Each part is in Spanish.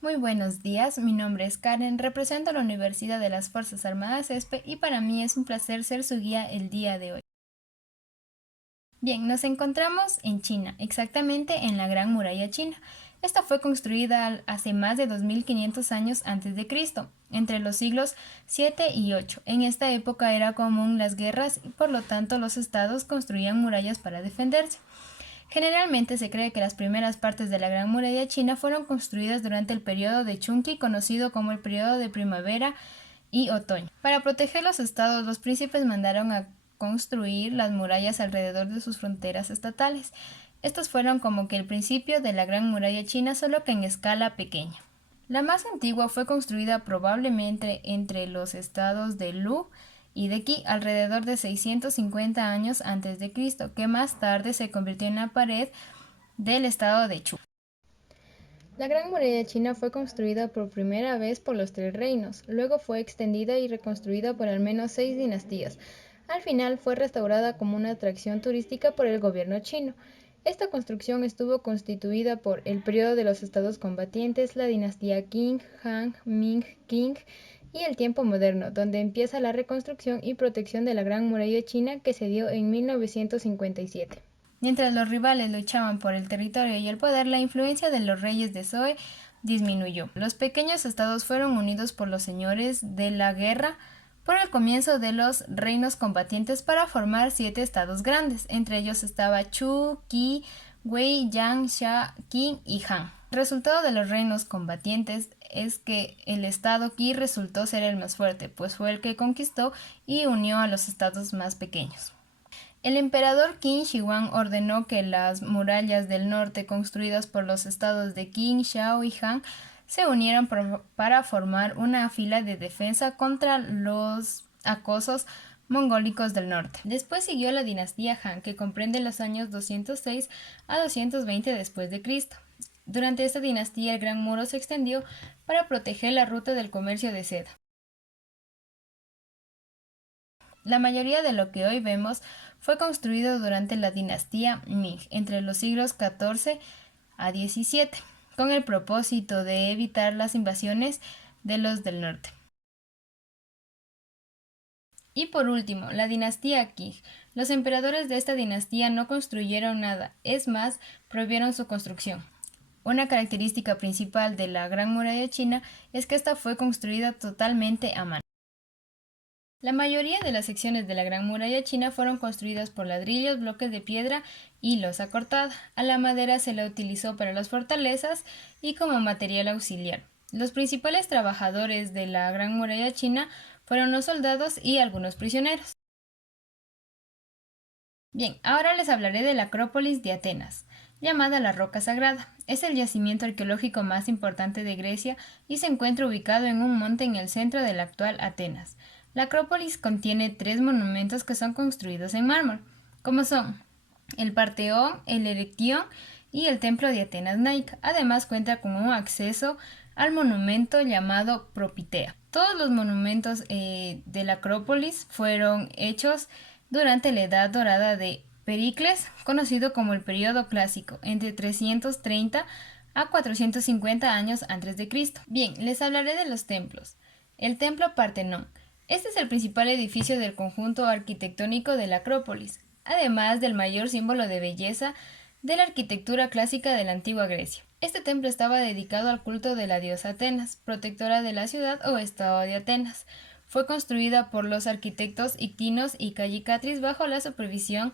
Muy buenos días, mi nombre es Karen, represento a la Universidad de las Fuerzas Armadas ESPE y para mí es un placer ser su guía el día de hoy. Bien, nos encontramos en China, exactamente en la Gran Muralla China. Esta fue construida hace más de 2500 años antes de Cristo, entre los siglos 7 y 8. En esta época era común las guerras y por lo tanto los estados construían murallas para defenderse. Generalmente se cree que las primeras partes de la Gran Muralla China fueron construidas durante el periodo de Chunqui, conocido como el periodo de primavera y otoño. Para proteger los estados, los príncipes mandaron a construir las murallas alrededor de sus fronteras estatales. Estos fueron como que el principio de la Gran Muralla China, solo que en escala pequeña. La más antigua fue construida probablemente entre los estados de Lu y de Qi alrededor de 650 años antes de Cristo, que más tarde se convirtió en la pared del estado de Chu. La Gran Muralla China fue construida por primera vez por los Tres Reinos, luego fue extendida y reconstruida por al menos 6 dinastías. Al final fue restaurada como una atracción turística por el gobierno chino. Esta construcción estuvo constituida por el periodo de los estados combatientes, la dinastía Qing, Han, Ming, Qing y el tiempo moderno, donde empieza la reconstrucción y protección de la Gran Muralla China que se dio en 1957. Mientras los rivales luchaban por el territorio y el poder, la influencia de los reyes de Zoe disminuyó. Los pequeños estados fueron unidos por los señores de la guerra por el comienzo de los reinos combatientes para formar 7 estados grandes. Entre ellos estaba Chu, Qi, Wei, Yang, Xia, Qin y Han. El resultado de los reinos combatientes es que el estado Qi resultó ser el más fuerte, pues fue el que conquistó y unió a los estados más pequeños. El emperador Qin Shi Huang ordenó que las murallas del norte construidas por los estados de Qin, Shao y Han se unieran para formar una fila de defensa contra los acosos mongólicos del norte. Después siguió la dinastía Han, que comprende los años 206 a 220 después de Cristo. Durante esta dinastía el Gran Muro se extendió para proteger la ruta del comercio de seda. La mayoría de lo que hoy vemos fue construido durante la dinastía Ming, entre los siglos XIV a XVII, con el propósito de evitar las invasiones de los del norte. Y por último, la dinastía Qing. Los emperadores de esta dinastía no construyeron nada, es más, prohibieron su construcción. Una característica principal de la Gran Muralla China es que esta fue construida totalmente a mano. La mayoría de las secciones de la Gran Muralla China fueron construidas por ladrillos, bloques de piedra y losa cortada. A la madera se la utilizó para las fortalezas y como material auxiliar. Los principales trabajadores de la Gran Muralla China fueron los soldados y algunos prisioneros. Bien, ahora les hablaré de la Acrópolis de Atenas, llamada la Roca Sagrada. Es el yacimiento arqueológico más importante de Grecia y se encuentra ubicado en un monte en el centro de la actual Atenas. La Acrópolis contiene 3 monumentos que son construidos en mármol, como son el Parteón, el Erectión y el Templo de Atenas Naica. Además cuenta con un acceso al monumento llamado Propitea. Todos los monumentos de la Acrópolis fueron hechos durante la Edad Dorada de Pericles, conocido como el Período Clásico, entre 330 a 450 años antes de Cristo. Bien, les hablaré de los templos. El Templo Partenón. Este es el principal edificio del conjunto arquitectónico de la Acrópolis, además del mayor símbolo de belleza de la arquitectura clásica de la antigua Grecia. Este templo estaba dedicado al culto de la diosa Atenas, protectora de la ciudad o estado de Atenas. Fue construida por los arquitectos Ictinos y Callicatris bajo la supervisión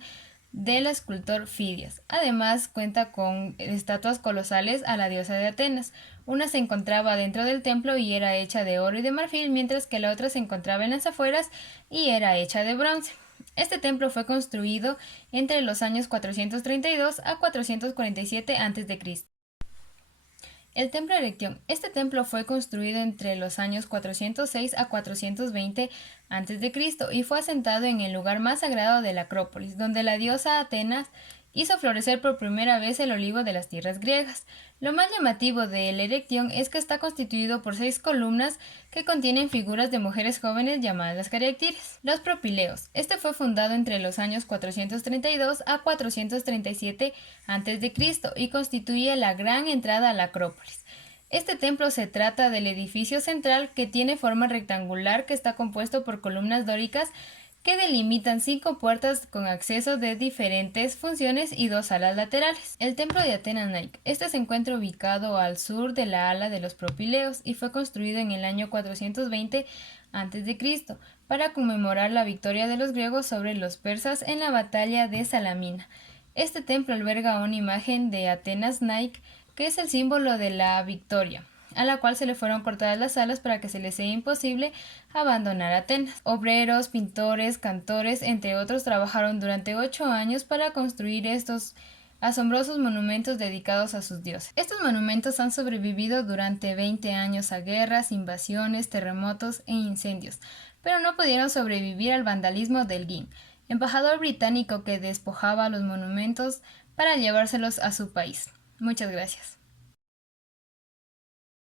del escultor Fidias. Además, cuenta con estatuas colosales a la diosa de Atenas. Una se encontraba dentro del templo y era hecha de oro y de marfil, mientras que la otra se encontraba en las afueras y era hecha de bronce. Este templo fue construido entre los años 432 a 447 a.C. El Templo Erectión. Este templo fue construido entre los años 406 a 420 a.C. y fue asentado en el lugar más sagrado de la Acrópolis, donde la diosa Atenas hizo florecer por primera vez el olivo de las tierras griegas. Lo más llamativo del Erectión es que está constituido por 6 columnas que contienen figuras de mujeres jóvenes llamadas las Cariátides. Los Propileos. Este fue fundado entre los años 432 a 437 a.C. y constituye la gran entrada a la Acrópolis. Este templo se trata del edificio central que tiene forma rectangular que está compuesto por columnas dóricas que delimitan 5 puertas con acceso de diferentes funciones y 2 salas laterales. El templo de Athena Nike. Este se encuentra ubicado al sur de la ala de los Propileos y fue construido en el año 420 a.C. para conmemorar la victoria de los griegos sobre los persas en la batalla de Salamina. Este templo alberga una imagen de Atenas Nike, que es el símbolo de la victoria, a la cual se le fueron cortadas las alas para que se le sea imposible abandonar Atenas. Obreros, pintores, cantores, entre otros, trabajaron durante 8 años para construir estos asombrosos monumentos dedicados a sus dioses. Estos monumentos han sobrevivido durante 20 años a guerras, invasiones, terremotos e incendios, pero no pudieron sobrevivir al vandalismo del Qing, embajador británico que despojaba los monumentos para llevárselos a su país. Muchas gracias.